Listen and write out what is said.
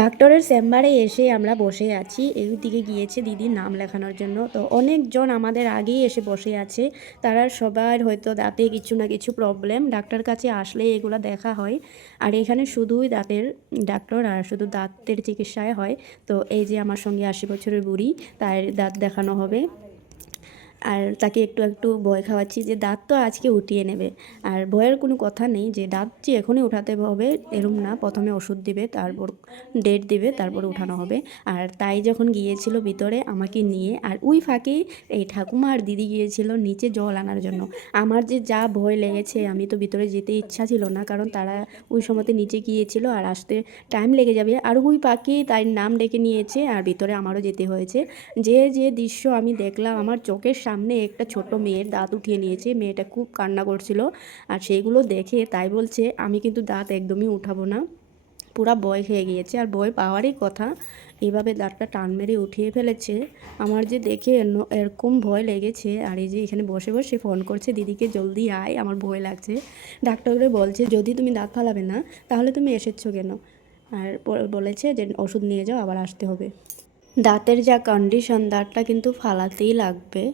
ডাক্তারের চেম্বারে এসে আমরা বসে আছি। এইদিকে গিয়েছে দিদির নাম লেখানোর জন্য। তো অনেকজন আমাদের আগেই এসে বসে আছে। তারা সবার হয়তো দাঁতে কিছু না কিছু প্রবলেম। ডাক্তার কাছে আসলে এগুলা দেখা হয়। আর এখানে শুধুই দাঁতের ডাক্তার আর শুধু দাঁতের চিকিৎসায় হয়। তো এই যে আমার সঙ্গে ৮০ বছরের বুড়ি, তার দাঁত দেখানো হবে। আর তাকে একটু একটু ভয় খাওয়াচ্ছি যে দাঁত তো আজকে উঠিয়ে নেবে। আর ভয়ের কোনো কথা নেই যে দাঁত যে এখনই উঠাতে হবে এরম না, প্রথমে ওষুধ দিবে, তারপর ডেট দিবে, তারপর উঠানো হবে। আর তাই যখন গিয়েছিল ভিতরে আমাকে নিয়ে, আর ওই ফাঁকে এই ঠাকুমা আর দিদি গিয়েছিল নিচে জল আনার জন্য। আমার যে যা ভয় লেগেছে, আমি তো ভিতরে যেতে ইচ্ছা ছিল না, কারণ তারা ওই সময়তে নিচে গিয়েছিল আর আসতে টাইম লেগে যাবে। আর ওই ফাঁকে তার নাম ডেকে নিয়েছে আর ভিতরে আমারও যেতে হয়েছে। যে যে দৃশ্য আমি দেখলাম, আমার চোখের সামনে একটা ছোট মেয়ের দাঁত উঠিয়ে নিয়েছে, মেয়েটা খুব কান্না করছিল। আর সেইগুলো দেখে তাই বলছে আমি কিন্তু দাঁত একদমই উঠাবো না। পুরা ভয় খেয়ে গিয়েছে, আর ভয় পাওয়ারই কথা, এভাবে দাঁতটা টান মেরে উঠিয়ে ফেলেছে। আমার যে দেখে এরকম ভয় লেগেছে। আর এই যে এখানে বসে বসে ফোন করছে দিদিকে, জলদি আয়, আমার ভয় লাগছে। ডাক্তাররে বলছে যদি তুমি দাঁত ফালাবে না তাহলে তুমি এসেছো কেন। আর বলেছে যে ওষুধ নিয়ে যাও, আবার আসতে হবে। দাঁতের যা কন্ডিশন, দাঁতটা কিন্তু ফালাতেই লাগবে।